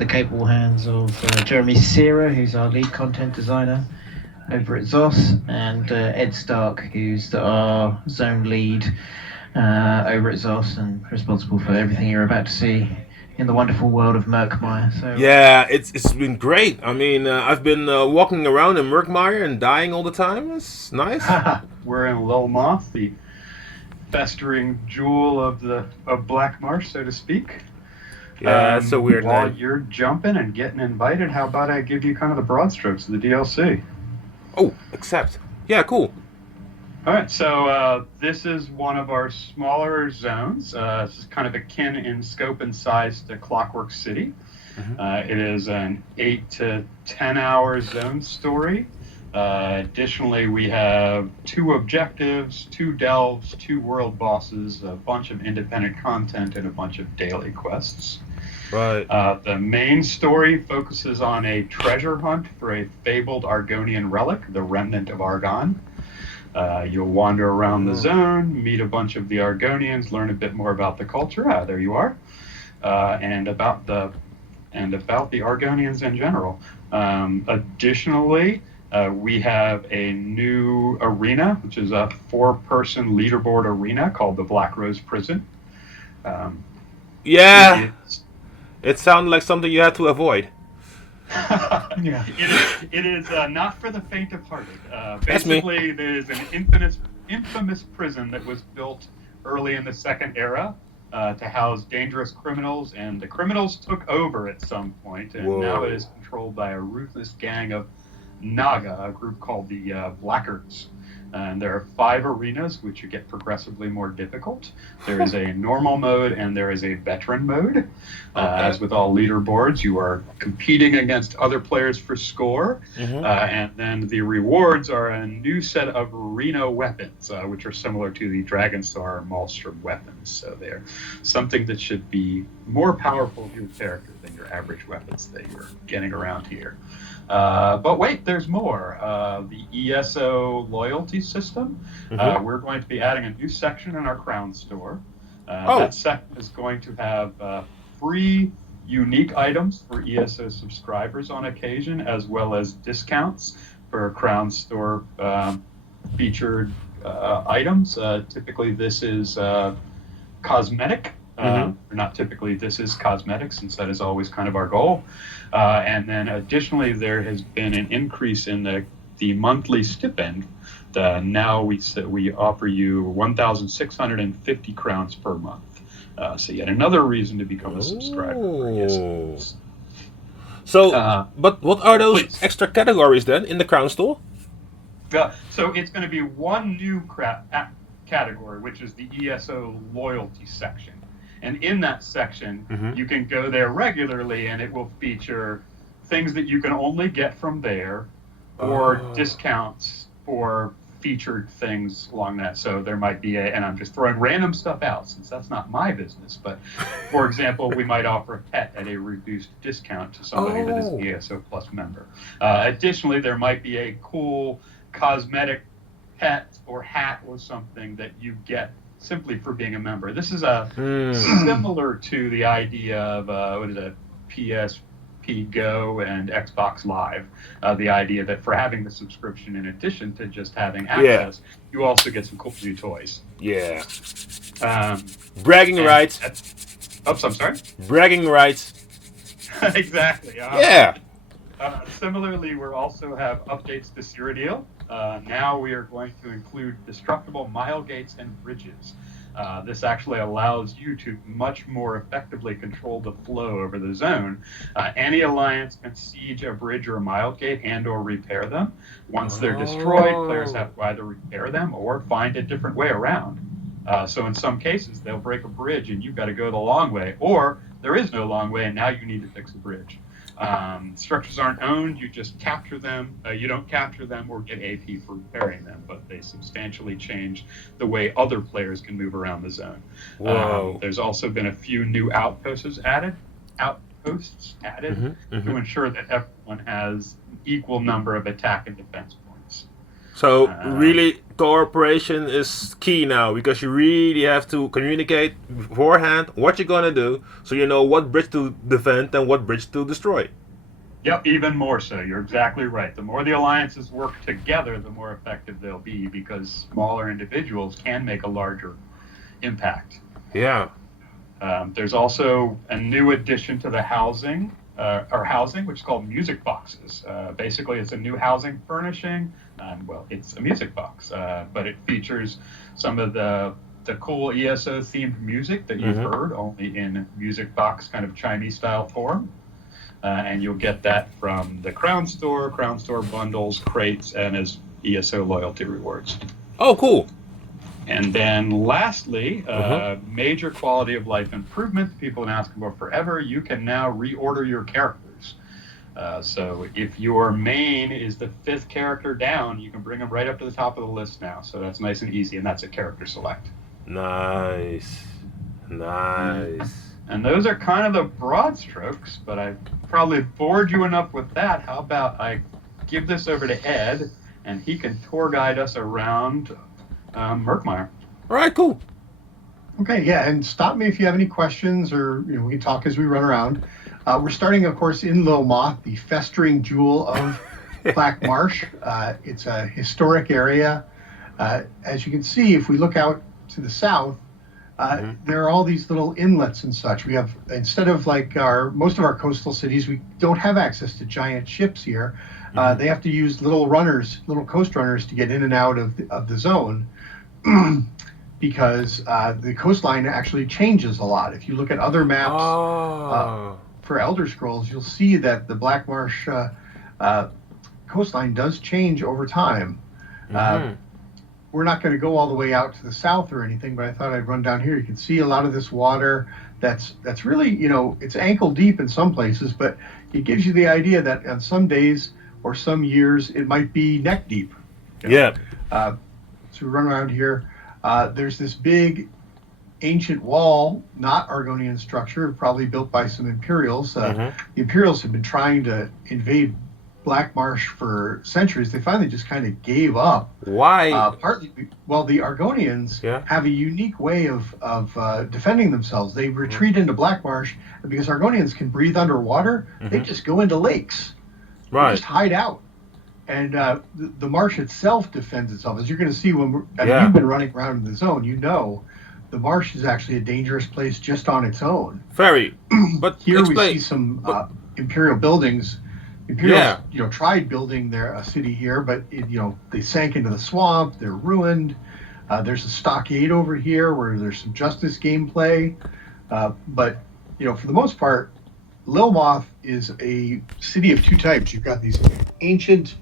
the capable hands of Jeremy Sera, who's our lead content designer over at ZOS, and Ed Stark, who's our zone lead over at ZOS and responsible for everything you're about to see in the wonderful world of Murkmire. So Yeah, it's been great. I mean, I've been walking around in Murkmire and dying all the time. It's nice. We're in Lilmoth, the festering jewel of Black Marsh, so to speak. Yeah, it's a weird While name. you're jumping and getting invited, how about I give you kind of the broad strokes of the DLC? Oh, accept. Yeah, cool. All right, so this is one of our smaller zones. This is kind of akin in scope and size to Clockwork City. It is an 8 to 10 hour zone story. Additionally, we have 2 objectives, 2 delves, 2 world bosses, a bunch of independent content, and a bunch of daily quests. Right. The main story focuses on a treasure hunt for a fabled Argonian relic, the Remnant of Argon. You'll wander around the zone, meet a bunch of the Argonians, learn a bit more about the culture. There you are, and about the Argonians in general. Additionally, we have a new arena, which is a 4-person leaderboard arena called the Black Rose Prison. Yeah, it sounded like something you had to avoid. Yeah. It is not for the faint of hearted. That's me. Basically, there is an infamous prison that was built early in the Second Era to house dangerous criminals, and the criminals took over at some point, and now it is controlled by a ruthless gang of Naga, a group called the Blackguards. And there are 5 arenas, which get progressively more difficult. There is a normal mode and there is a veteran mode. As with all leaderboards, you are competing against other players for score. And then the rewards are a new set of arena weapons, which are similar to the Dragonstar Maelstrom weapons. So they're something that should be more powerful to your character than your average weapons that you're getting around here. But wait, there's more. The ESO loyalty system. We're going to be adding a new section in our Crown store. That section is going to have free unique items for ESO subscribers on occasion, as well as discounts for Crown store featured items. Typically, this is cosmetic. Not typically, this is cosmetics, since that is always kind of our goal. And then additionally, there has been an increase in the monthly stipend. Now we offer you 1,650 crowns per month. So yet another reason to become a subscriber. Yes. So, but what are those extra categories then in the Crown store? So it's going to be one new category, which is the ESO loyalty section. And in that section, you can go there regularly, and it will feature things that you can only get from there, or discounts for featured things along that. So there might be and I'm just throwing random stuff out since that's not my business, but for example, we might offer a pet at a reduced discount to somebody that is an ESO Plus member. Additionally, there might be a cool cosmetic pet or hat or something that you get simply for being a member. This is similar to the idea of what is it, PSP Go and Xbox Live. The idea that for having the subscription, in addition to just having access, you also get some cool new toys. Yeah. Bragging rights. I'm sorry. Bragging rights. Exactly. Yeah. Similarly, we also have updates to Cyrodiil. Now we are going to include destructible mile gates and bridges. This actually allows you to much more effectively control the flow over the zone. Any alliance can siege a bridge or a mile gate and or repair them. Once they're destroyed, players have to either repair them or find a different way around. So in some cases, they'll break a bridge and you've got to go the long way, or there is no long way and now you need to fix the bridge. Structures aren't owned, you just capture them. You don't capture them or get AP for repairing them, but they substantially change the way other players can move around the zone. There's also been a few new outposts added to ensure that everyone has an equal number of attack and defense points. So really cooperation is key now because you really have to communicate beforehand what you're gonna do, so you know what bridge to defend and what bridge to destroy. Yep, even more so. You're exactly right. The more the alliances work together, the more effective they'll be because smaller individuals can make a larger impact. Yeah. There's also a new addition to the housing, which is called music boxes. Basically, it's a new housing furnishing. Well, it's a music box, but it features some of the cool ESO themed music that you've heard only in music box kind of Chinese style form. And you'll get that from the Crown Store bundles, crates, and as ESO loyalty rewards. Oh, cool. And then lastly, major quality of life improvement people have been asking for forever. You can now reorder your characters. So if your main is the 5th character down, you can bring them right up to the top of the list now. So that's nice and easy, and that's a character select. Nice. And those are kind of the broad strokes, but I probably bored you enough with that. How about I give this over to Ed, and he can tour guide us around Murkmire. All right, cool. Okay, yeah, and stop me if you have any questions, or we can talk as we run around. We're starting, of course, in Lil Moth, the festering jewel of Black Marsh. It's a historic area. As you can see, if we look out to the south, there are all these little inlets and such. We have, instead of like most of our coastal cities, we don't have access to giant ships here. They have to use little coast runners to get in and out of the zone because the coastline actually changes a lot. If you look at other maps for Elder Scrolls, you'll see that the Black Marsh coastline does change over time. We're not going to go all the way out to the south or anything, but I thought I'd run down here. You can see a lot of this water that's really, it's ankle deep in some places, but it gives you the idea that on some days or some years, it might be neck deep. Yeah. So we run around here. There's this big ancient wall, not Argonian structure, probably built by some Imperials. The Imperials have been trying to invade Black Marsh for centuries. They finally just kind of gave up. Why? Partly, well, the Argonians have a unique way of defending themselves. They retreat into Black Marsh, and because Argonians can breathe underwater, they just go into lakes. Right. They just hide out. And the marsh itself defends itself. As you're going to see when you've been running around in the zone, the marsh is actually a dangerous place just on its own. Very. But here we see some Imperial buildings. Imperials, tried building a city here, but they sank into the swamp. They're ruined. There's a stockade over here where there's some justice gameplay, but for the most part, Lil Moth is a city of two types. You've got these ancient,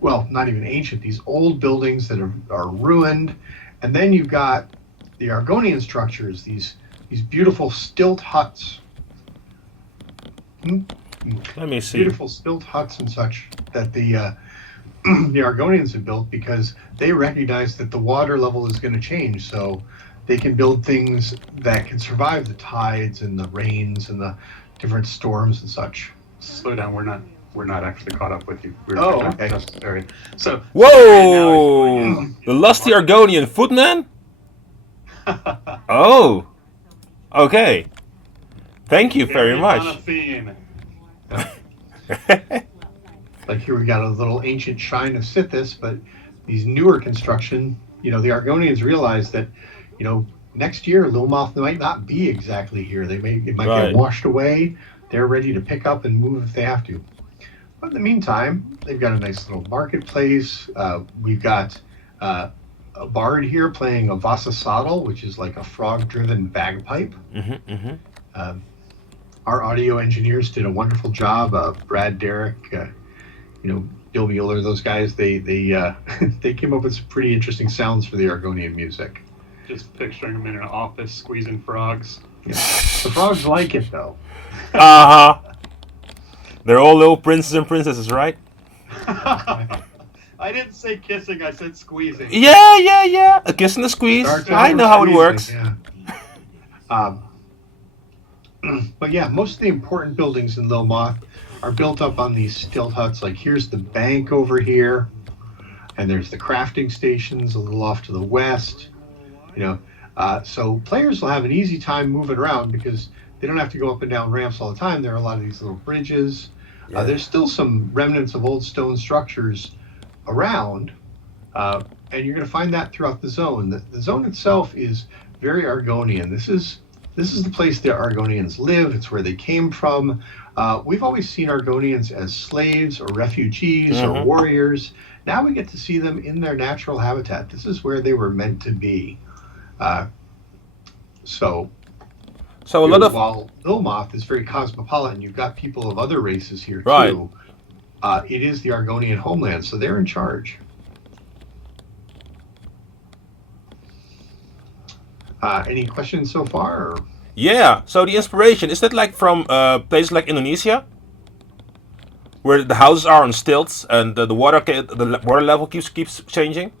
well, not even ancient, these old buildings that are ruined, and then you've got the Argonian structures, these beautiful stilt huts. Let me see. Beautiful stilt huts and such that the Argonians have built because they recognize that the water level is going to change, so they can build things that can survive the tides and the rains and the different storms and such. Slow down, we're not actually caught up with you. Okay. Necessary. So whoa! The lusty Argonian footman? Oh. Okay. Thank you very much. Like here we got a little ancient shrine of Sithis, but these newer construction, the Argonians realize that, next year Lil Moth might not be exactly here. It might get washed away. They're ready to pick up and move if they have to. But in the meantime, they've got a nice little marketplace. We've got a bard here playing a vassasaddle, which is like a frog-driven bagpipe. Our audio engineers did a wonderful job. Brad, Derek, Bill Mueller, those guys, they came up with some pretty interesting sounds for the Argonian music. Just picturing them in an office squeezing frogs. Yeah. The frogs like it, though. They're all little princes and princesses, right? I didn't say kissing, I said squeezing. Yeah. A kiss and a squeeze. I know how it works. Yeah. But yeah, most of the important buildings in Lil Moth are built up on these stilt huts. Like here's the bank over here. and there's the crafting stations a little off to the west. So players will have an easy time moving around because they don't have to go up and down ramps all the time. There are a lot of these little bridges. There's still some remnants of old stone structures around, and you're going to find that throughout the zone. The zone itself is very Argonian. This is the place that Argonians live. It's where they came from. We've always seen Argonians as slaves or refugees or warriors. Now we get to see them in their natural habitat. This is where they were meant to be. So a lot of, while Ilmoth is very cosmopolitan, you've got people of other races here too. It is the Argonian homeland, so they're in charge. Any questions so far? Or? Yeah. So the inspiration, is that like from places like Indonesia, where the houses are on stilts and the water level keeps changing?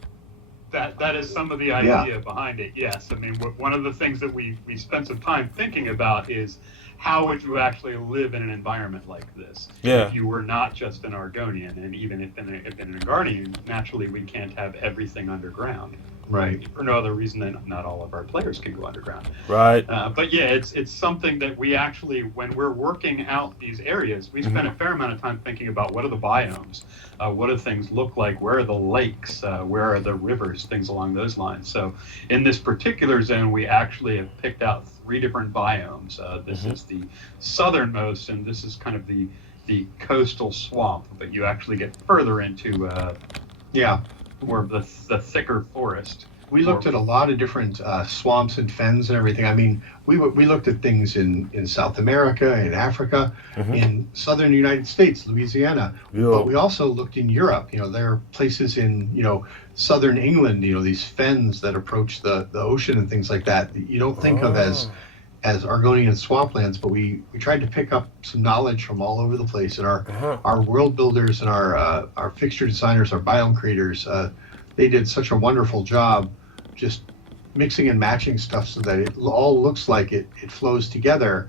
That is some of the idea behind it. Yes, I mean, one of the things that we spent some time thinking about is how would you actually live in an environment like this if you were not just an Argonian, and even if in an Argonian, naturally we can't have everything underground. Right. For no other reason than not all of our players can go underground. Right. But yeah, it's something that we actually, when we're working out these areas, we spend a fair amount of time thinking about what are the biomes, what do things look like, where are the lakes, where are the rivers, things along those lines. So in this particular zone, we actually have picked out 3 different biomes. This is the southernmost, and this is kind of the coastal swamp, but you actually get further into more of the thicker forest. We looked at a lot of different swamps and fens and everything. I mean, we looked at things in South America, in Africa, in southern United States, Louisiana. But we also looked in Europe. There are places in, southern England, these fens that approach the ocean and things like that you don't think of as Argonian swamplands, but we tried to pick up some knowledge from all over the place. And our world builders and our fixture designers, our biome creators, they did such a wonderful job just mixing and matching stuff so that it all looks like it flows together,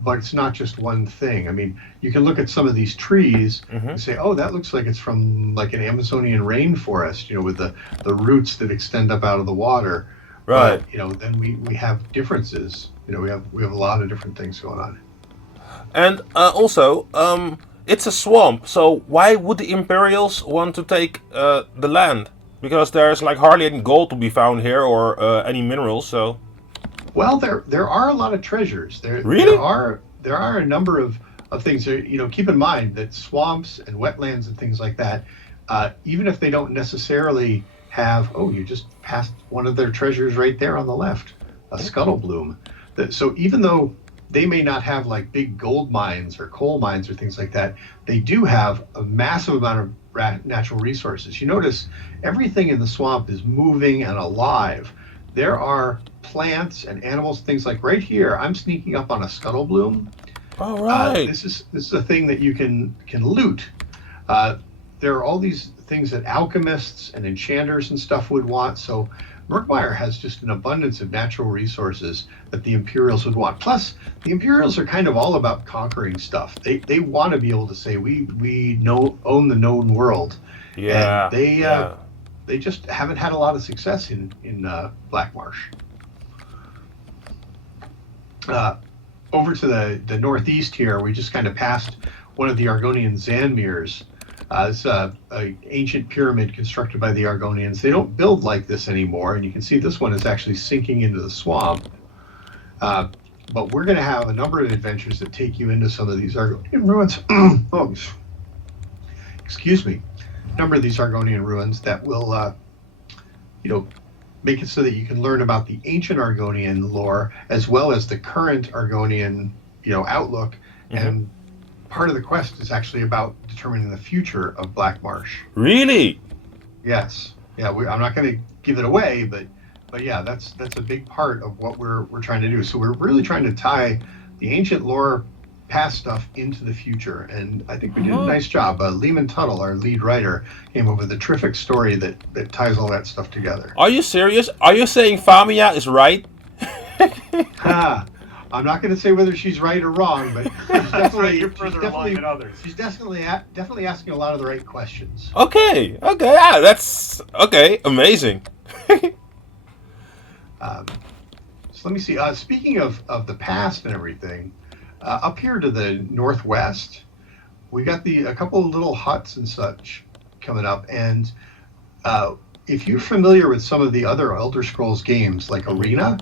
but it's not just one thing. I mean, you can look at some of these trees and say, oh, that looks like it's from like an Amazonian rainforest, with the roots that extend up out of the water. Right. But, then we have differences. We have a lot of different things going on. And also, it's a swamp. So why would the Imperials want to take the land? Because there's like hardly any gold to be found here or any minerals. So. Well, there are a lot of treasures. There are a number of things. Keep in mind that swamps and wetlands and things like that, even if they don't necessarily have, you just passed one of their treasures right there on the left, a scuttle bloom. So even though they may not have like big gold mines or coal mines or things like that, they do have a massive amount of natural resources. You notice everything in the swamp is moving and alive. There are plants and animals, things like right here, I'm sneaking up on a scuttle bloom. All right. This is a thing that you can loot. There are all these things that alchemists and enchanters and stuff would want. So Murkmire has just an abundance of natural resources that the Imperials would want. Plus, the Imperials are kind of all about conquering stuff. They want to be able to say we own the known world. Yeah. And they just haven't had a lot of success in Black Marsh. Over to the northeast here, we just kind of passed one of the Argonian Zanmirs. It's an ancient pyramid constructed by the Argonians. They don't build like this anymore, and you can see this one is actually sinking into the swamp. But we're going to have a number of adventures that take you into some of these Argonian ruins. Excuse me. A number of these Argonian ruins that will, make it so that you can learn about the ancient Argonian lore as well as the current Argonian, outlook. And part of the quest is actually about determining the future of Black Marsh. Really? Yes. Yeah. I'm not going to give it away, but yeah, that's a big part of what we're trying to do. So we're really trying to tie the ancient lore, past stuff into the future, and I think we did a nice job. Lehman Tuttle, our lead writer, came up with a terrific story that ties all that stuff together. Are you serious? Are you saying Famia is right? I'm not going to say whether she's right or wrong, but she's definitely, You're further along than others. she's definitely asking a lot of the right questions. Okay, yeah, that's okay. Amazing. So let me see. Speaking of the past and everything, up here to the northwest, we got a couple of little huts and such coming up. And if you're familiar with some of the other Elder Scrolls games like Arena,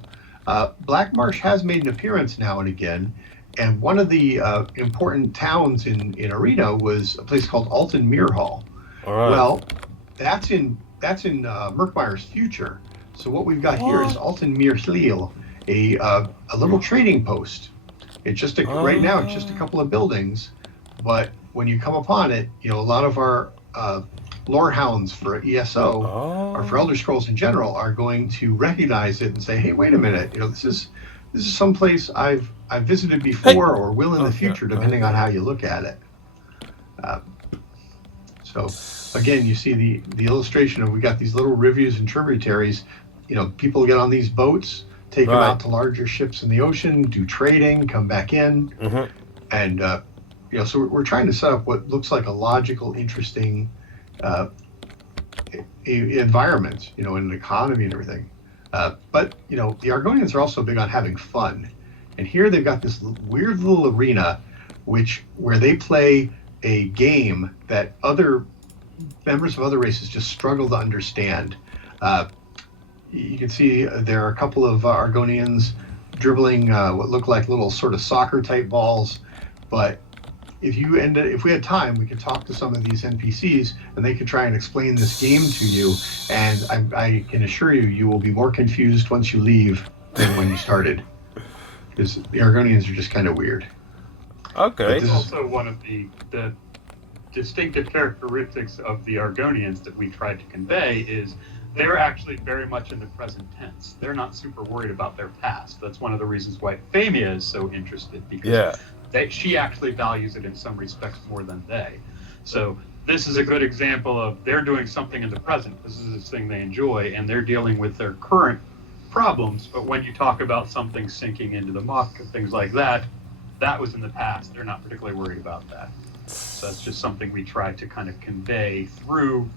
Black Marsh has made an appearance now and again. And one of the important towns in Arena was a place called Alton Mere Hall. All right. Well, that's in Murkmire's future. So what we've got here is Alton Mere Hleel, a little trading post. It's just right now it's just a couple of buildings, but when you come upon it, a lot of our lore hounds for ESO or for Elder Scrolls in general are going to recognize it and say, "Hey, wait a minute! This is some place I've visited before or will in the future, depending on how you look at it." So again, you see the illustration of we got these little rivers and tributaries. People get on these boats, take them out to larger ships in the ocean, do trading, come back in, and so we're trying to set up what looks like a logical, interesting environment, in an economy and everything. But the Argonians are also big on having fun, and here they've got this weird little arena, where they play a game that other members of other races just struggle to understand. You can see there are a couple of Argonians dribbling what look like little sort of soccer type balls, but if we had time, we could talk to some of these NPCs and they could try and explain this game to you, and I can assure you will be more confused once you leave than when you started, because the Argonians are just kind of weird. Okay. It's also one of the distinctive characteristics of the Argonians that we tried to convey is they're actually very much in the present tense. They're not super worried about their past. That's one of the reasons why Famia is so interested, because she actually values it in some respects more than they. So this is a good example of they're doing something in the present. This is this thing they enjoy, and they're dealing with their current problems. But when you talk about something sinking into the muck and things like that, that was in the past. They're not particularly worried about that. So that's just something we tried to kind of convey through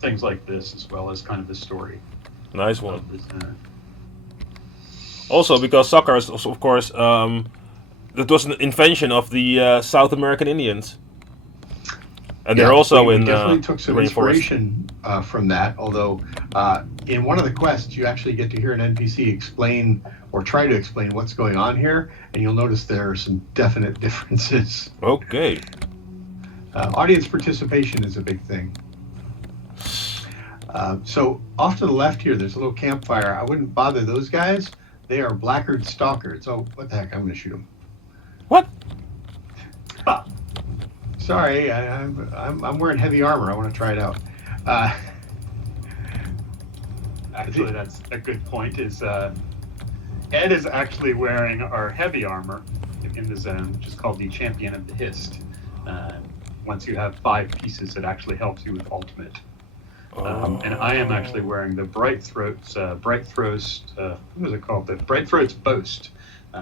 things like this, as well as kind of the story. Nice one. Also, because soccer is, of course, that was an invention of the South American Indians, and they're also we in definitely took some rainforest. inspiration from that. Although in one of the quests, you actually get to hear an NPC explain or try to explain what's going on here, and you'll notice there are some definite differences. Okay. Audience participation is a big thing. So off to the left here, there's a little campfire. I wouldn't bother those guys. They are Blackguard Stalkers. Oh, what the heck? I'm going to shoot them. What? Sorry, I'm wearing heavy armor. I want to try it out. Actually, that's a good point. Ed is actually wearing our heavy armor in the zone, which is called the Champion of the Hist. Once you have 5 pieces, it actually helps you with ultimate. And I am actually wearing the Bright Throat's what is it called? The Bright Throat's Boast,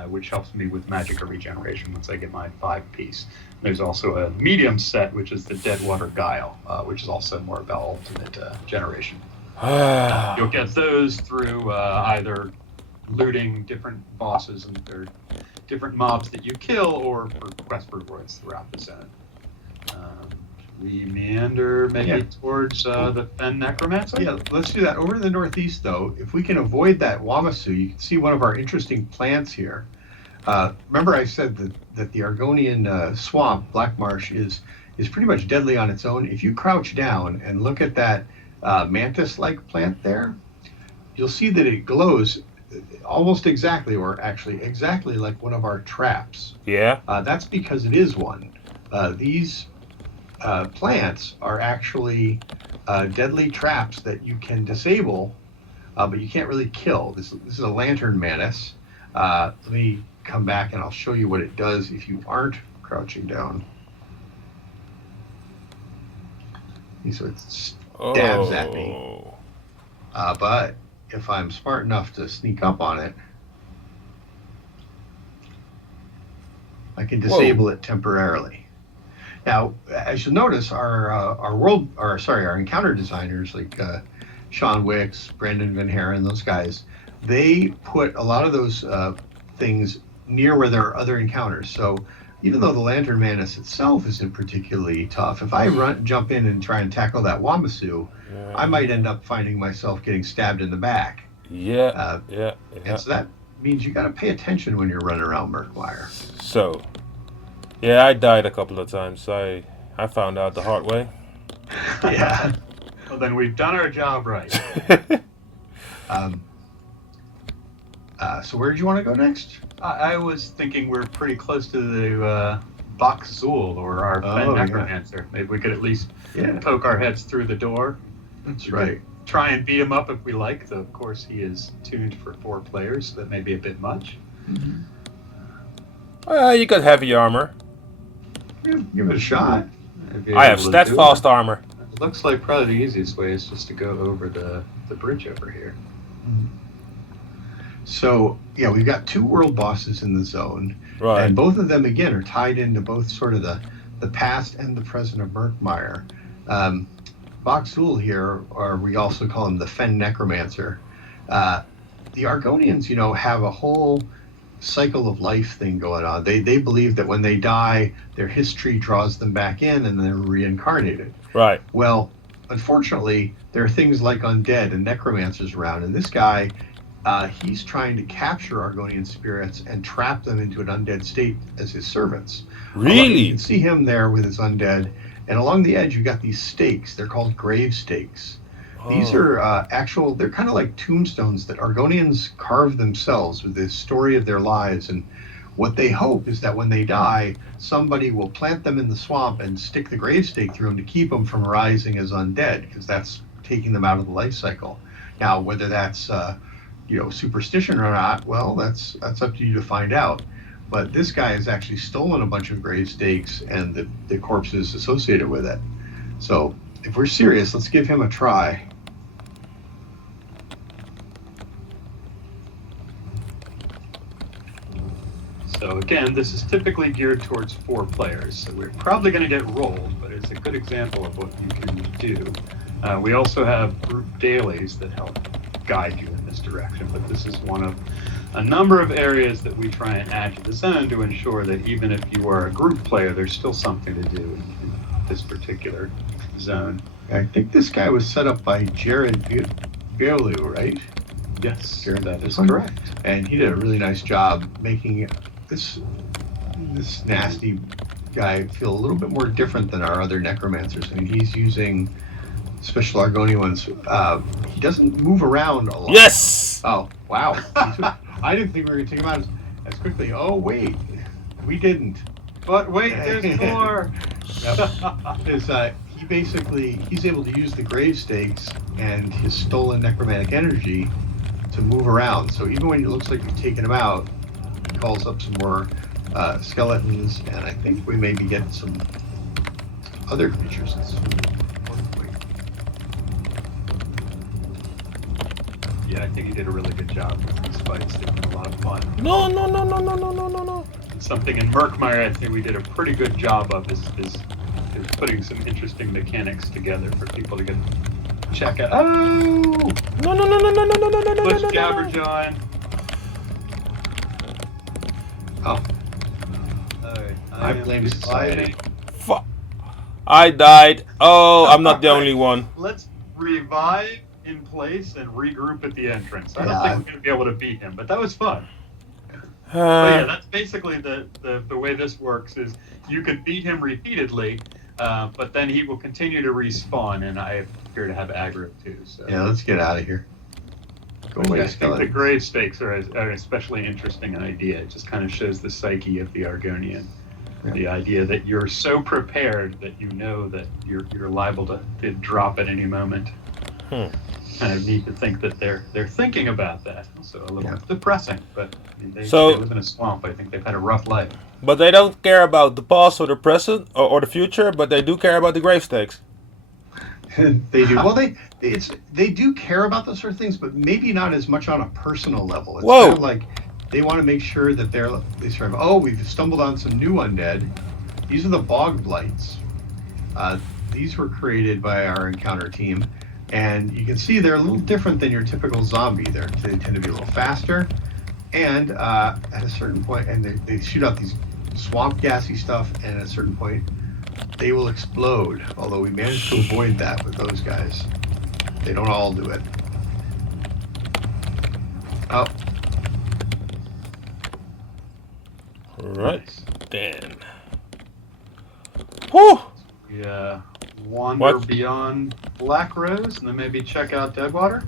which helps me with magic regeneration once I get my 5-piece. There's also a medium set, which is the Deadwater Guile, which is also more about ultimate generation. You'll get those through either looting different bosses or different mobs that you kill, or for quest rewards throughout the zone. We meander maybe towards the Fen Necromancer? Yeah, let's do that. Over to the northeast, though, if we can avoid that Wamasu, you can see one of our interesting plants here. Remember I said that the Argonian swamp, Black Marsh, is pretty much deadly on its own. If you crouch down and look at that mantis-like plant there, you'll see that it glows almost exactly, or actually exactly like one of our traps. Yeah. That's because it is one. These plants are actually deadly traps that you can disable, but you can't really kill. This is a lantern mantis. Let me come back and I'll show you what it does if you aren't crouching down. So it stabs at me. But if I'm smart enough to sneak up on it, I can disable it temporarily. Now, as you'll notice, our encounter designers like Sean Wicks, Brandon Van Haren, those guys, they put a lot of those things near where there are other encounters. So even though the Lantern Manus itself isn't particularly tough, if I jump in and try and tackle that Wamasu, I might end up finding myself getting stabbed in the back. Yeah. And so that means you got to pay attention when you're running around Murkmire. So, yeah, I died a couple of times. I found out the hard way. Yeah. Well, then we've done our job right. So where did you want to go next? I was thinking we're pretty close to the Bakzul, or our necromancer. Maybe we could at least poke our heads through the door. That's right. Try and beat him up if we like, though of course he is tuned for 4 players, so that may be a bit much. Mm-hmm. Well, you got heavy armor. Give it a shot. I have steadfast armor. It looks like probably the easiest way is just to go over the bridge over here. Mm-hmm. So, yeah, we've got 2 world bosses in the zone. Right. And both of them, again, are tied into both sort of the past and the present of Murkmire. Bakzul here, or we also call him the Fen Necromancer. The Argonians, have a whole cycle of life thing going on. They believe that when they die, their history draws them back in and they're reincarnated. Right. Well, unfortunately, there are things like undead and necromancers around, and this guy, he's trying to capture Argonian spirits and trap them into an undead state as his servants. Really? You can see him there with his undead, and along the edge you've got these stakes. They're called grave stakes. These are they're kind of like tombstones that Argonians carve themselves with the story of their lives, and what they hope is that when they die, somebody will plant them in the swamp and stick the grave stake through them to keep them from rising as undead, because that's taking them out of the life cycle. Now, whether that's superstition or not, well, that's up to you to find out. But this guy has actually stolen a bunch of grave stakes and the corpses associated with it. So if we're serious, let's give him a try. So again, this is typically geared towards 4 players, so we're probably going to get rolled, but it's a good example of what you can do. We also have group dailies that help guide you in this direction, but this is one of a number of areas that we try and add to the zone to ensure that even if you are a group player, there's still something to do in this particular zone. I think this guy was set up by Jared Beolu, right? Yes, that is correct. And he did a really nice job making this nasty guy feel a little bit more different than our other necromancers. I mean, he's using special Argonian ones. He doesn't move around a lot. Yes! Oh, wow. I didn't think we were going to take him out as quickly. Oh, wait. We didn't. But wait, there's more. He's able to use the grave stakes and his stolen necromantic energy to move around. So even when it looks like we've taken him out, he calls up some more skeletons, and I think we maybe get some other creatures. Yeah, I think he did a really good job with these fights. They've been a lot of fun. No. Something in Murkmire I think we did a pretty good job of is putting some interesting mechanics together for people to check out. Oh! No. Push Jabberjaw. Oh. Alright. I blame society. Fuck. I died. Oh, I'm not the only one. Let's revive in place and regroup at the entrance. I don't think we're going to be able to beat him, but that was fun. But yeah, that's basically the way this works is you could beat him repeatedly, but then he will continue to respawn, and I appear to have aggro too. So Yeah, let's get out of here. Go away, I think the skeleton. grave stakes are an especially interesting idea. It just kind of shows the psyche of the Argonian. Yeah. The idea that you're so prepared that you know that you're liable to drop at any moment. Kind of neat to think that they're thinking about that. Also a little depressing, but I mean, they live in a swamp. I think they've had a rough life. But they don't care about the past or the present or the future, but they do care about the grave stakes. They do. Well, they do care about those sort of things, but maybe not as much on a personal level. It's Whoa. kind of like they want to make sure that they survive. Oh, we've stumbled on some new undead. These are the bog blights. These were created by our encounter team, and you can see they're a little different than your typical zombie. They tend to be a little faster, and at a certain point, and they shoot out these swamp gassy stuff, and at a certain point, they will explode. Although we managed to avoid that with those guys. They don't all do it. Oh. Right then. Whew! We wander beyond Black Rose and then maybe check out Deadwater.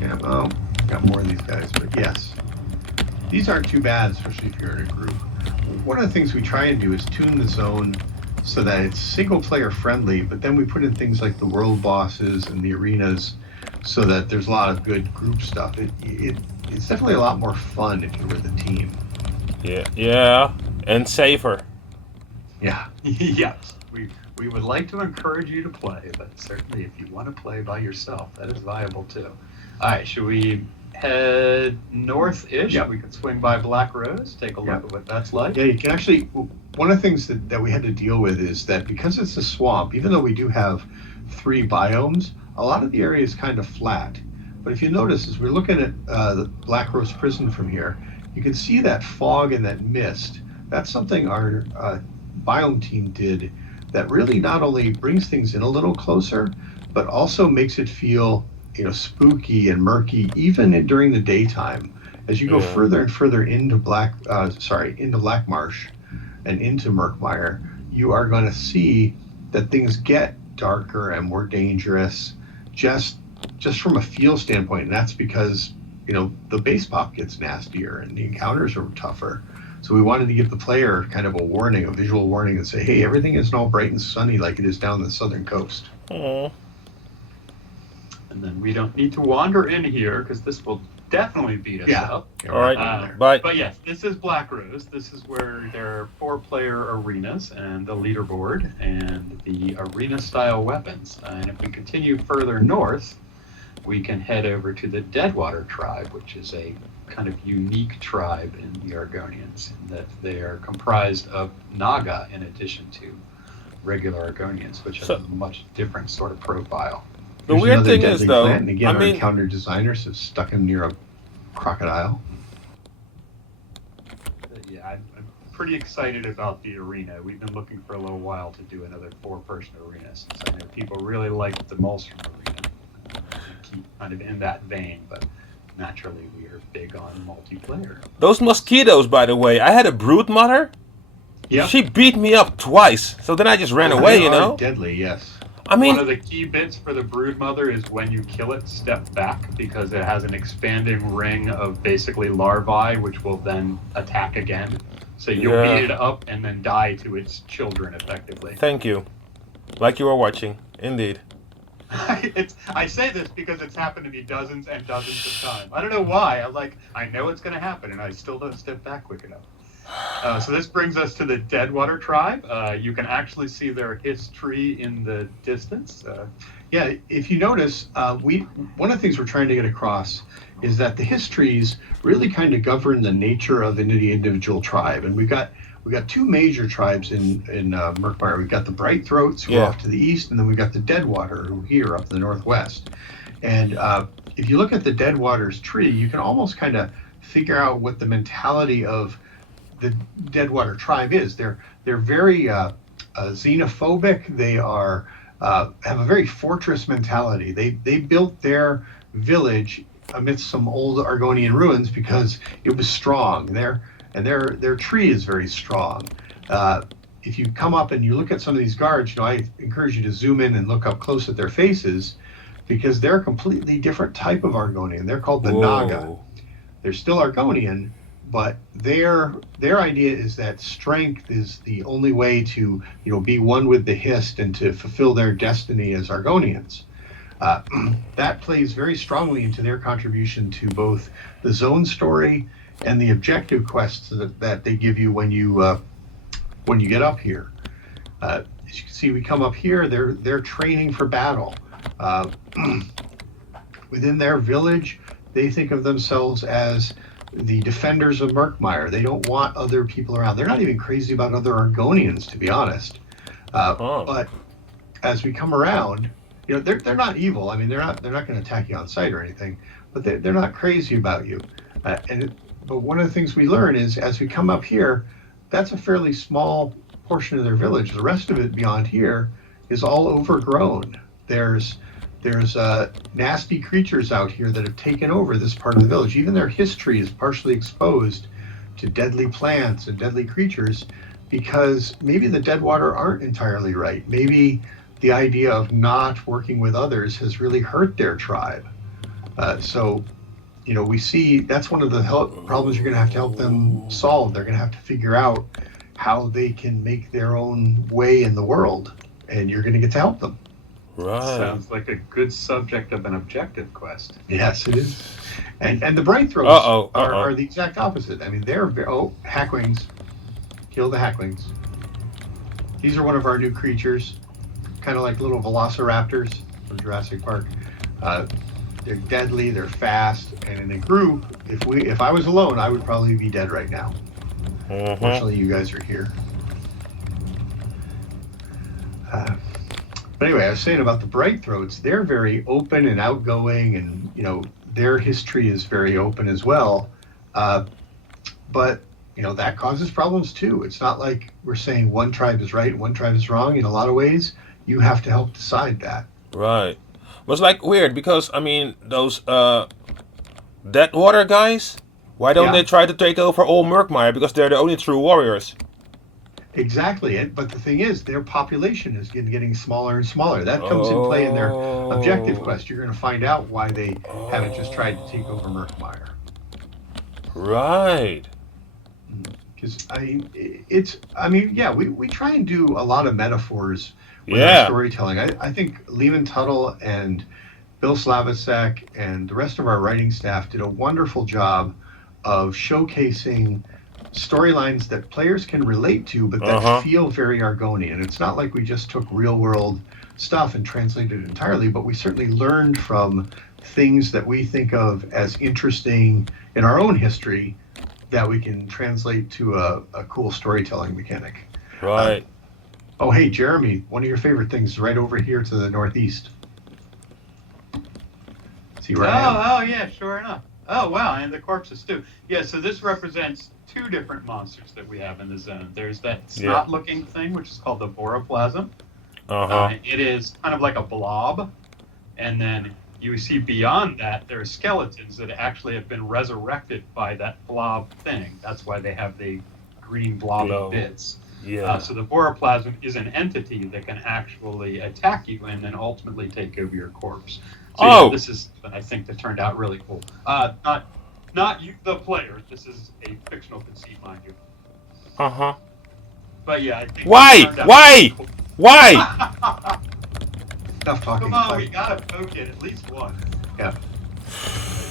Yeah, well, got more of these guys, but yes. These aren't too bad, especially if you're in a group. One of the things we try and do is tune the zone so that it's single player friendly, but then we put in things like the world bosses and the arenas so that there's a lot of good group stuff. It's definitely a lot more fun if you're with a team. Yeah, and safer. Yeah. Yes. We would like to encourage you to play, but certainly if you want to play by yourself, that is viable too. All right, should we head north-ish? Yep. We could swing by Black Rose, take a look at what that's like. Yeah, you can actually, one of the things that we had to deal with is that because it's a swamp, even though we do have 3 biomes, a lot of the area is kind of flat. But if you notice, as we're looking at the Black Rose Prison from here, you can see that fog and that mist. That's something our biome team did that really not only brings things in a little closer, but also makes it feel, spooky and murky, even during the daytime. As you go further and further into Black Marsh and into Murkmire, you are going to see that things get darker and more dangerous, just from a feel standpoint. And that's because the base pop gets nastier and the encounters are tougher. So we wanted to give the player kind of a visual warning, and say, hey, everything isn't all bright and sunny like it is down the southern coast. Aww. And then we don't need to wander in here because this will definitely beat us up. All right. Bye. But yes, this is Black Rose. This is where there are 4-player arenas and the leaderboard and the arena-style weapons. And if we continue further north, we can head over to the Deadwater tribe, which is a kind of unique tribe in the Argonians, in that they are comprised of Naga in addition to regular Argonians, which have a much different sort of profile. The weird thing is, though, and again, our encounter designers have stuck him near a crocodile. Yeah, I'm pretty excited about the arena. We've been looking for a little while to do another 4-person arena, since I know people really like the Maelstrom arena. Keep kind of in that vein, but naturally we are big on multiplayer. Those mosquitoes, by the way, I had a brood mother. Yeah. She beat me up twice, so then I just ran away, They are deadly, yes. I mean, one of the key bits for the brood mother is when you kill it, step back, because it has an expanding ring of basically larvae, which will then attack again. So you'll beat it up and then die to its children, effectively. Thank you. Like you are watching, indeed. I say this because it's happened to me dozens and dozens of times. I don't know why. I know it's going to happen, and I still don't step back quick enough. So this brings us to the Deadwater tribe. You can actually see their history in the distance. Yeah, if you notice, one of the things we're trying to get across is that the histories really kind of govern the nature of any individual tribe, and we've got 2 major tribes in Murkmire. We've got the Bright Throats who are off to the east, and then we've got the Deadwater who are here up in the northwest. And if you look at the Deadwater's tree, you can almost kind of figure out what the mentality of the Deadwater tribe is. They're very xenophobic. They are have a very fortress mentality. They built their village amidst some old Argonian ruins because it was strong. Their tree is very strong. If you come up and you look at some of these guards, I encourage you to zoom in and look up close at their faces, because they're a completely different type of Argonian. They're called the Naga. They're still Argonian, but their idea is that strength is the only way to be one with the Hist and to fulfill their destiny as Argonians. That plays very strongly into their contribution to both the zone story and the objective quests that they give you when you get up here. As you can see, we come up here. They're training for battle. Within their village, they think of themselves as the defenders of Murkmire. They don't want other people around. They're not even crazy about other Argonians, to be honest. But as we come around, you know, they're not evil. I mean, they're not going to attack you on sight or anything, but they're not crazy about you. But one of the things we learn is as we come up here, that's a fairly small portion of their village. The rest of it beyond here is all overgrown. There's nasty creatures out here that have taken over this part of the village. Even their history is partially exposed to deadly plants and deadly creatures because maybe the Deadwater aren't entirely right. Maybe the idea of not working with others has really hurt their tribe. So, you know, we see that's one of the problems you're going to have to help them solve. They're going to have to figure out how they can make their own way in the world, and you're going to get to help them. Right. Sounds like a good subject of an objective quest. Yes, it is. And the Bright Throats are the exact opposite. I mean, they're Hackwings. Kill the Hackwings. These are one of our new creatures, kind of like little velociraptors from Jurassic Park. They're deadly, they're fast, and in a group, if I was alone, I would probably be dead right now. Fortunately, you guys are here. But anyway, I was saying about the Bright Throats, they're very open and outgoing, and you know their history is very open as well. But you know that causes problems too. It's not like we're saying one tribe is right, one tribe is wrong. In a lot of ways, you have to help decide that. Right. It was like weird because I mean those Deadwater guys. Why don't they try to take over all Murkmire because they're the only true warriors? Exactly, but the thing is, their population is getting smaller and smaller. That comes in play in their objective quest. You're going to find out why they haven't just tried to take over Murkmire. Right. Because we try and do a lot of metaphors with our storytelling. I think Lehman Tuttle and Bill Slavacek and the rest of our writing staff did a wonderful job of showcasing storylines that players can relate to, but that feel very Argonian. It's not like we just took real world stuff and translated it entirely, but we certainly learned from things that we think of as interesting in our own history that we can translate to a cool storytelling mechanic. Right. Oh, hey, Jeremy, one of your favorite things is right over here to the northeast. See where I am? Oh, yeah, sure enough. Oh, wow, and the corpses too. Yeah, so this represents two different monsters that we have in the zone. There's that snot-looking thing, which is called the boroplasm. It is kind of like a blob. And then you see beyond that, there are skeletons that actually have been resurrected by that blob thing. That's why they have the green blobby bits. Yeah. So the boroplasm is an entity that can actually attack you and then ultimately take over your corpse. So this is, I think, that turned out really cool. Not you, the player. This is a fictional conceit, mind you. But yeah, I think Why? Cool. Why? Enough talking. Come on, we gotta poke it at least once. Yeah.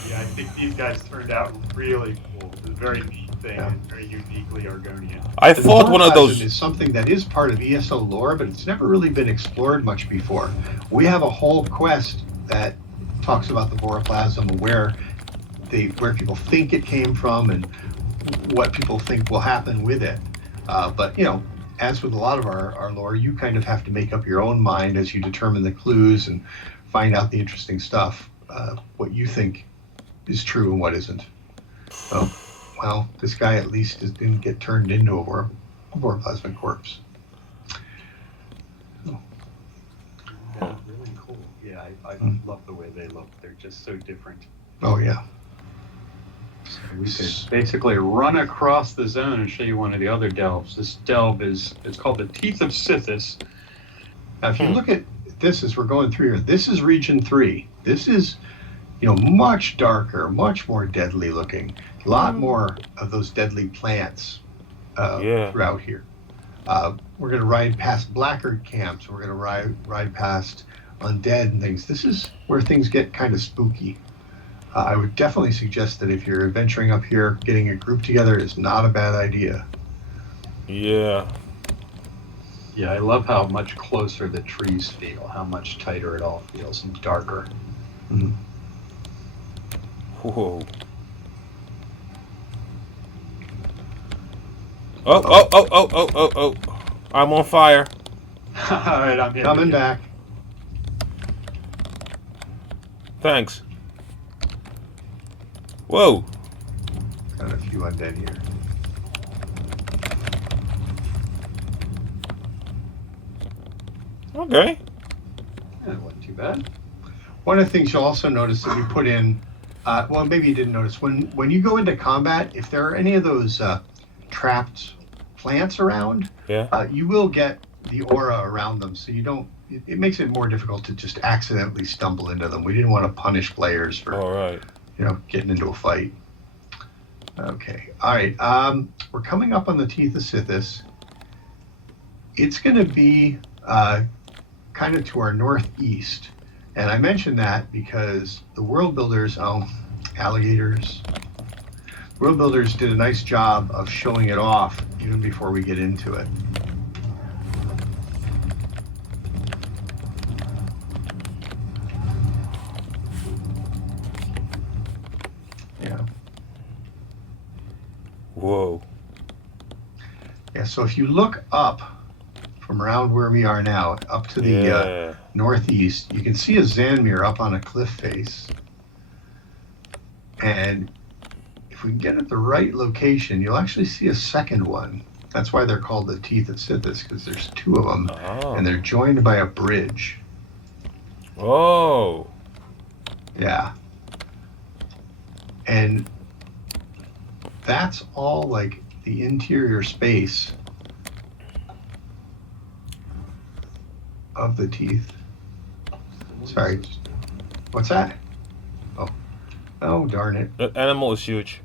Yeah, I think these guys turned out really cool. It's a very neat thing and very uniquely Argonian. I thought one of those is something that is part of ESO lore, but it's never really been explored much before. We have a whole quest that talks about the boroplasm, where people think it came from and what people think will happen with it. But you know, as with a lot of our lore, you kind of have to make up your own mind as you determine the clues and find out the interesting stuff, what you think is true and what isn't. So, well, this guy at least didn't get turned into a boroplasmic corpse. Yeah, really cool. Yeah, I love the way they look. They're just so different. Oh, yeah. So we could basically run across the zone and show you one of the other delves. This delve it's called the Teeth of Sithis. Now, if you look at this as we're going through here, this is Region 3. This is, you know, much darker, much more deadly looking. A lot more of those deadly plants throughout here. We're going to ride past Blackguard camps. We're going to ride past undead and things. This is where things get kind of spooky. I would definitely suggest that if you're adventuring up here, getting a group together is not a bad idea. Yeah. Yeah, I love how much closer the trees feel, how much tighter it all feels and darker. Whoa. Oh. I'm on fire. Alright, I'm Coming back. Thanks. Whoa. Got a few undead here. Okay. That wasn't too bad. One of the things you'll also notice that we put in, well, maybe you didn't notice, when you go into combat, if there are any of those trapped plants around, you will get the aura around them, so you don't, it makes it more difficult to just accidentally stumble into them. We didn't want to punish players for, getting into a fight. Okay, all right, we're coming up on the Teeth of Sithis. It's going to be kind of to our northeast. And I mentioned that because the world builders, alligators. World builders did a nice job of showing it off even before we get into it. Yeah. Whoa. Yeah, so if you look up from around where we are now, up to the northeast, you can see a Zanmir up on a cliff face. And if we can get at the right location, you'll actually see a second one. That's why they're called the Teeth of Sithis, because there's two of them, and they're joined by a bridge. Oh. Yeah. And that's all like the interior space of the teeth. Sorry. What's that? Oh, darn it. That animal is huge.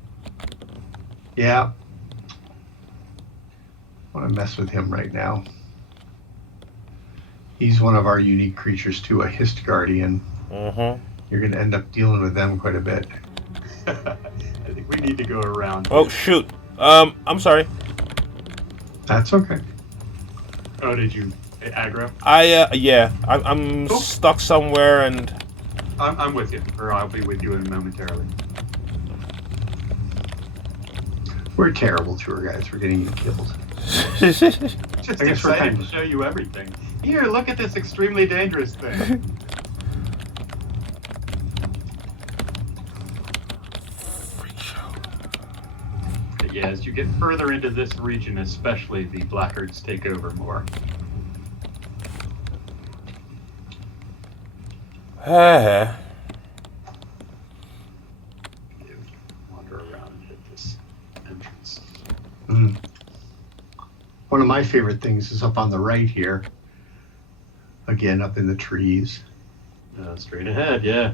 Yeah. I want to mess with him right now. He's one of our unique creatures too, a Hist Guardian. Mm-hmm. You're going to end up dealing with them quite a bit. I think we need to go around. Oh, shoot. I'm sorry. That's okay. Oh, did you aggro? I'm Cool. stuck somewhere and... I'm with you, or I'll be with you in momentarily. We're terrible tour guides. We're getting you killed. Just I guess we're excited kind to of- show you everything. Here, look at this extremely dangerous thing. But yeah, as you get further into this region, especially, the blackguards take over more. Uh, Wander around and hit this entrance. Mm. One of my favorite things is up on the right here. Again, up in the trees. Straight ahead, yeah.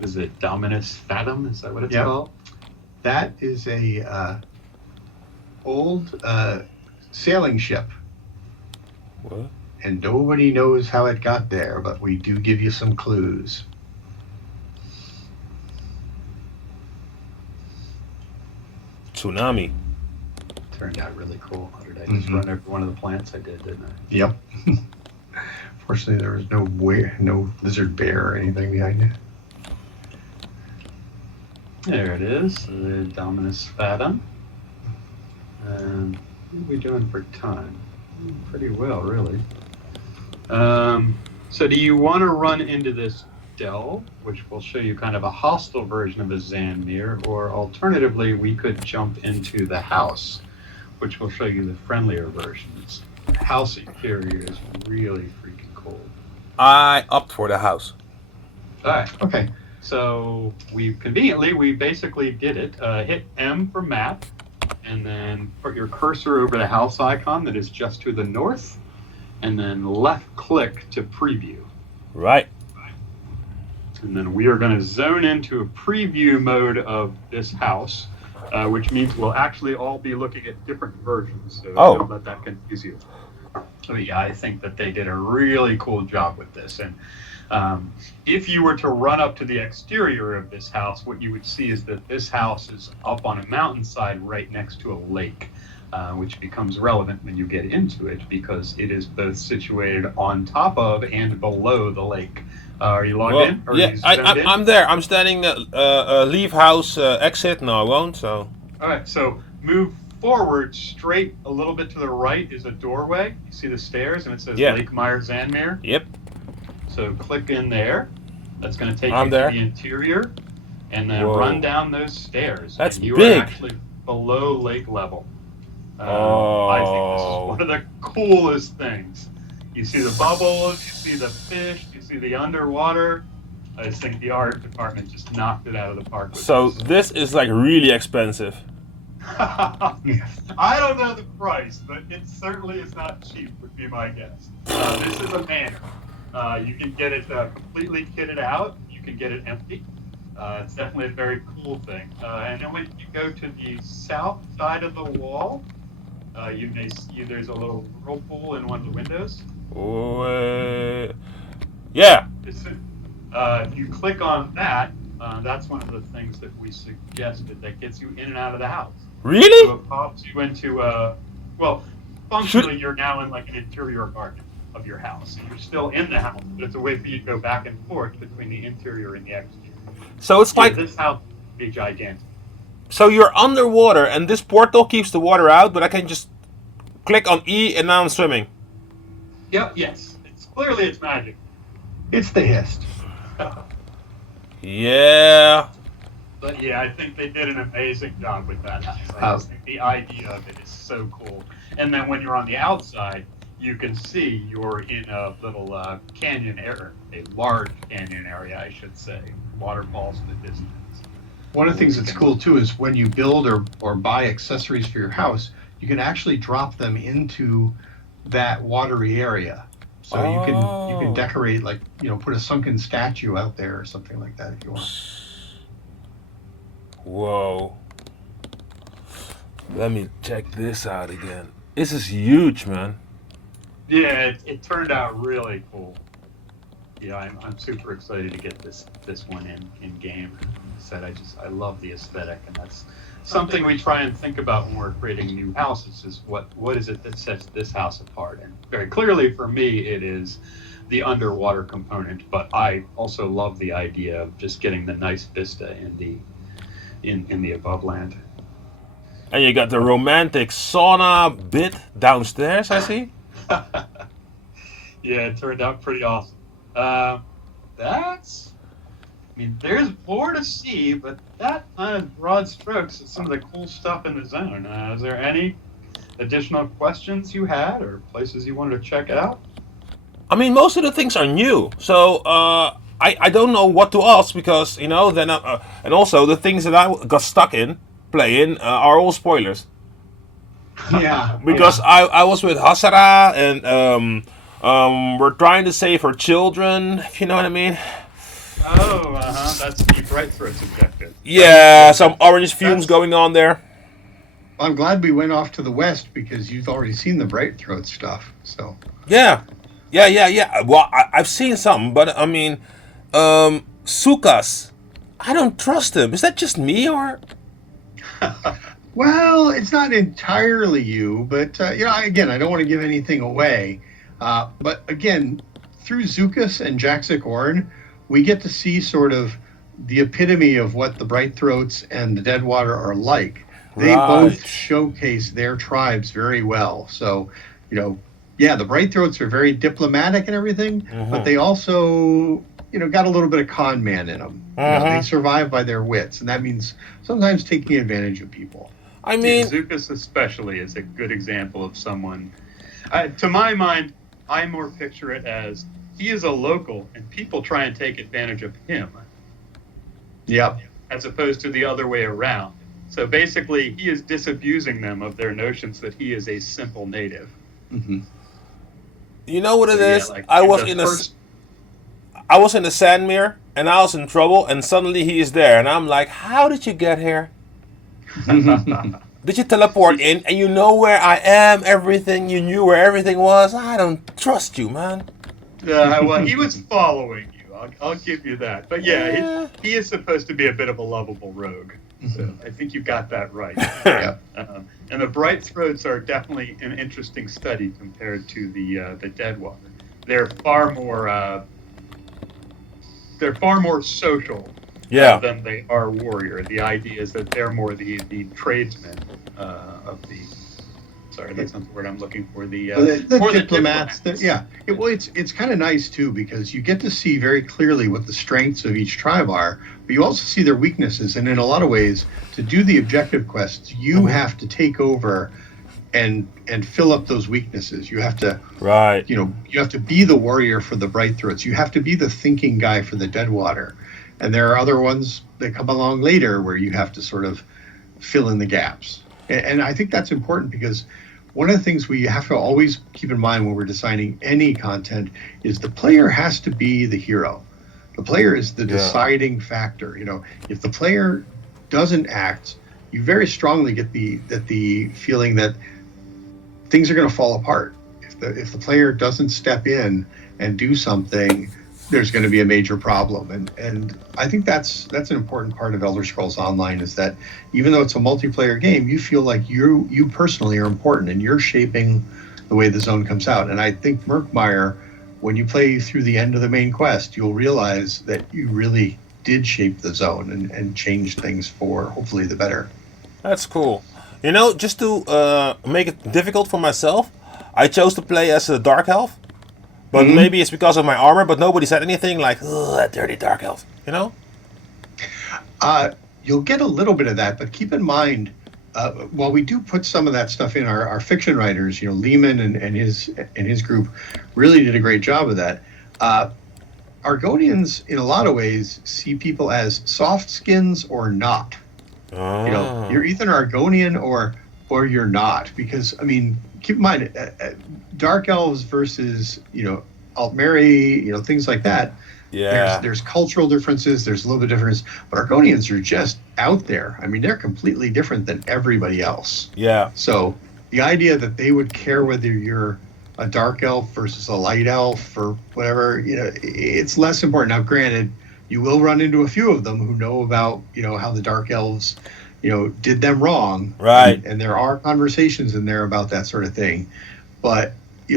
Is it Dominus Fatum? Is that what it's Yep. called? That is a old sailing ship. what? And nobody knows how it got there, but we do give you some clues. Tsunami. Turned out really cool. Or did I just run over one of the plants? I did, didn't I? Yep. Fortunately, there was no lizard bear or anything behind it. There it is, the Dominus Fatum. And what are we doing for time? Pretty well, really. So do you want to run into this delve, which will show you kind of a hostile version of a Zanmir, or alternatively, we could jump into the house, which will show you the friendlier versions. The house interior is really freaking cool. I opt for the house. All right. Okay. So we basically did it. Hit M for map, and then put your cursor over the house icon that is just to the north, and then left click to preview. Right. And then we are going to zone into a preview mode of this house, which means we'll actually all be looking at different versions. So don't let that confuse you. But yeah, I think that they did a really cool job with this. And if you were to run up to the exterior of this house, what you would see is that this house is up on a mountainside right next to a lake, which becomes relevant when you get into it because it is both situated on top of and below the lake. Are you logged in? Or Yeah, I'm there. I'm standing leave house exit. No, I won't. So. All right, so move forward, straight a little bit to the right is a doorway. You see the stairs, and it says Yeah. Lake Mire Zanmere. Yep. So click in there. That's going to take I'm you there. to the interior, and then Whoa. run down those stairs. That's and you big. are actually below lake level. I think this is one of the coolest things. You see the bubbles, you see the fish, you see the underwater. I just think the art department just knocked it out of the park. With So this. this is like really expensive. I don't know the price, but it certainly is not cheap, would be my guess. This is a manor. You can get it completely kitted out. You can get it empty. It's definitely a very cool thing. And then when you go to the south side of the wall, you may see there's a little whirlpool in one of the windows. Yeah. If you click on that, that's one of the things that we suggested that gets you in and out of the house. Really? So it pops you into functionally you're now in like an interior garden of your house. You're still in the house, but it's a way for you to go back and forth between the interior and the exterior. So it's like this house would be gigantic. so you're underwater and this portal keeps the water out, but I can just click on E and now I'm swimming. Yep. Yes. It's clearly it's magic. It's the hist. Yeah. But yeah, I think they did an amazing job with that house. I just think the idea of it is so cool. And then when you're on the outside, you can see you're in a little canyon area, a large canyon area, I should say. Waterfalls in the distance. One of the things that's cool too is when you build or buy accessories for your house, you can actually drop them into that watery area. So you can decorate, like, put a sunken statue out there or something like that if you want. Whoa. Let me check this out again. This is huge, man. Yeah, it turned out really cool. Yeah, I'm super excited to get this one in game. I love the aesthetic, and that's something we try and think about when we're creating new houses. Is what is it that sets this house apart? And very clearly for me, it is the underwater component. But I also love the idea of just getting the nice vista in the above land. And you got the romantic sauna bit downstairs, I see. Yeah, it turned out pretty awesome. There's more to see, but that kind of broad strokes is some of the cool stuff in the zone. Is there any additional questions you had or places you wanted to check out? I mean, most of the things are new, so I don't know what to ask because then and also the things that I got stuck in playing are all spoilers. Yeah. Because I was with Hasara and we're trying to save her children, if you know what I mean. Oh, that's the Bright Throat's objective. Yeah, some orange fumes going on there. I'm glad we went off to the west because you've already seen the Bright Throat stuff. So. Yeah. Well, I've seen some, but I mean, Sukas, I don't trust him. Is that just me or? Well, it's not entirely you, but again, I don't want to give anything away. But again, through Zukas and Jaxic Orn, we get to see sort of the epitome of what the Bright Throats and the Deadwater are like. They both showcase their tribes very well. So, the Bright Throats are very diplomatic and everything, but they also, got a little bit of con man in them. They survive by their wits, and that means sometimes taking advantage of people. I mean, Zukas especially is a good example of someone. To my mind, I more picture it as he is a local, and people try and take advantage of him. Yep. As opposed to the other way around. So basically, he is disabusing them of their notions that he is a simple native. Mm-hmm. You know what it is? Like I was in the Sandmere, and I was in trouble, and suddenly he is there, and I'm like, how did you get here? Did you teleport in, and you know where I am, everything, you knew where everything was? I don't trust you, man. Well, he was following you. I'll give you that. But yeah. He is supposed to be a bit of a lovable rogue. So I think you got that right. Yeah. And the Bright Throats are definitely an interesting study compared to the Deadwater. They're far more social Yeah. than they are warrior. The idea is that they're more the tradesmen of the. Sorry, that's not the word I'm looking for. The more diplomats. The Yeah. It's kind of nice too because you get to see very clearly what the strengths of each tribe are, but you also see their weaknesses. And in a lot of ways, to do the objective quests, you have to take over and fill up those weaknesses. You have to, Right. you have to be the warrior for the Bright Throats. You have to be the thinking guy for the Deadwater. And there are other ones that come along later where you have to sort of fill in the gaps. And I think that's important because one of the things we have to always keep in mind when we're designing any content is the player has to be the hero. The player is the deciding factor. If the player doesn't act, you very strongly get the feeling that things are going to fall apart. If the player doesn't step in and do something, there's going to be a major problem. And I think that's an important part of Elder Scrolls Online is that even though it's a multiplayer game, you feel like you personally are important and you're shaping the way the zone comes out. And I think Murkmire, when you play through the end of the main quest, you'll realize that you really did shape the zone and change things for hopefully the better. That's cool. Just to make it difficult for myself, I chose to play as a Dark Elf. But maybe it's because of my armor, but nobody said anything like, "Ugh, that dirty Dark Elf," You'll get a little bit of that, but keep in mind, while we do put some of that stuff in, our fiction writers, Lehman and his group really did a great job of that. Argonians, in a lot of ways, see people as soft skins or not. Oh. You're either Argonian or you're not, because keep in mind, Dark Elves versus Altmeri, things like that. Yeah. There's cultural differences. There's a little bit of difference, but Argonians are just out there. They're completely different than everybody else. Yeah. So the idea that they would care whether you're a dark elf versus a light elf or whatever, it's less important. Now, granted, you will run into a few of them who know about, how the dark elves, did them wrong. Right. And there are conversations in there about that sort of thing. But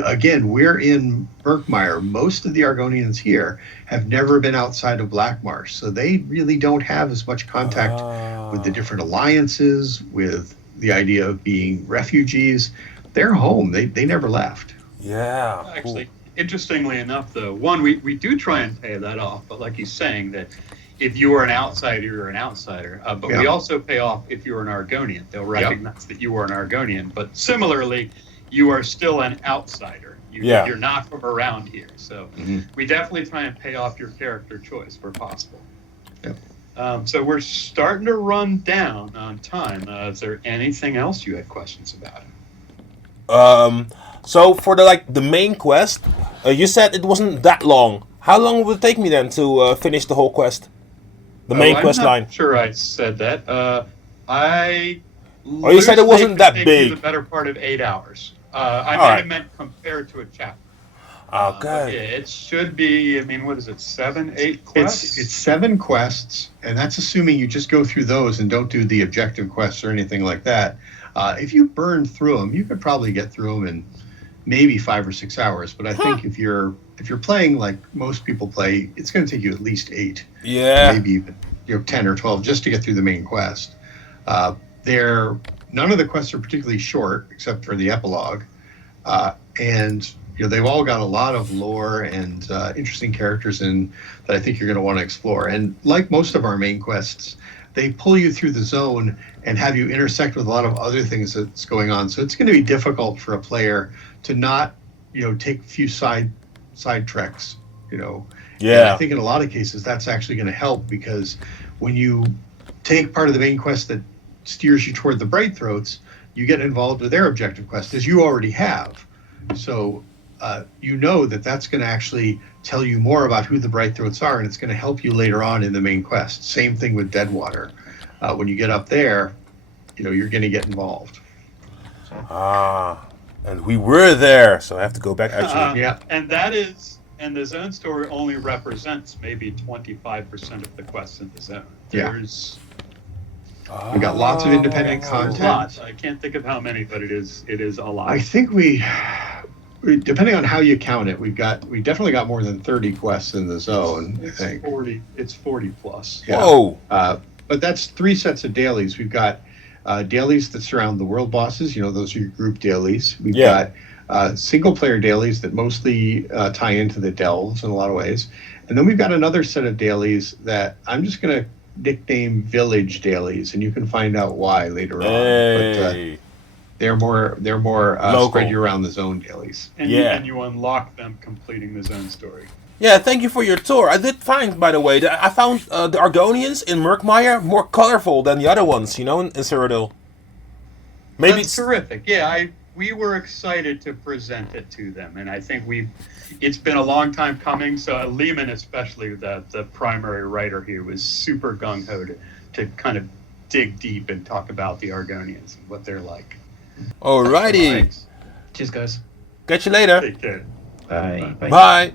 again, we're in Murkmire. Most of the Argonians here have never been outside of Blackmarsh, so they really don't have as much contact with the different alliances, with the idea of being refugees. They're home. They never left. Yeah. Actually, interestingly enough, though, one, we do try and pay that off, but like he's saying that if you are an outsider, you're an outsider. But we also pay off if you're an Argonian. They'll recognize that you are an Argonian. But similarly, you are still an outsider. You're not from around here. So we definitely try and pay off your character choice where possible. Yep. So we're starting to run down on time. Is there anything else you had questions about? So for the main quest, you said it wasn't that long. How long would it take me then to finish the whole quest? The main quest line. I'm not sure I said that. You said it wasn't that big. The better part of 8 hours. I might have meant compared to a chapter. Okay. It should be. What is it? 7, 8 quests. It's 7 quests, and that's assuming you just go through those and don't do the objective quests or anything like that. If you burn through them, you could probably get through them in maybe 5 or 6 hours. But I think if you're playing like most people play, it's going to take you at least 8. Yeah. Maybe even 10 or 12 just to get through the main quest. None of the quests are particularly short except for the epilogue, and they've all got a lot of lore and interesting characters in that I think you're going to want to explore. And like most of our main quests, they pull you through the zone and have you intersect with a lot of other things that's going on. So it's going to be difficult for a player to not, take a few side treks, Yeah. And I think in a lot of cases that's actually going to help, because when you take part of the main quest that steers you toward the Bright Throats, you get involved with their objective quest, as you already have. So that's going to actually tell you more about who the Bright Throats are, and it's going to help you later on in the main quest. Same thing with Deadwater. When you get up there, you're going to get involved. And we were there, so I have to go back actually. Yeah. And the zone story only represents maybe 25% of the quests in the zone. There's we got lots of independent content. A lot. I can't think of how many, but it is a lot. I think we depending on how you count it, we definitely got more than 30 quests in the zone. I think. It's 40 plus. Yeah. Whoa! But that's 3 sets of dailies. We've got dailies that surround the world bosses. Those are your group dailies. We've got single player dailies that mostly tie into the delves in a lot of ways. And then we've got another set of dailies that I'm just going to nickname village dailies, and you can find out why later on. But they're more spread around the zone dailies. And you unlock them completing the zone story. Yeah, thank you for your tour. I did find, by the way, that I found the Argonians in Murkmire more colorful than the other ones, in Cyrodiil. Maybe That's terrific. Yeah, we were excited to present it to them, and I think it's been a long time coming. So Lehman, especially the primary writer here, was super gung-ho to kind of dig deep and talk about the Argonians and what they're like. Alrighty. Cheers, guys. Catch you later. Take care. Bye. Bye.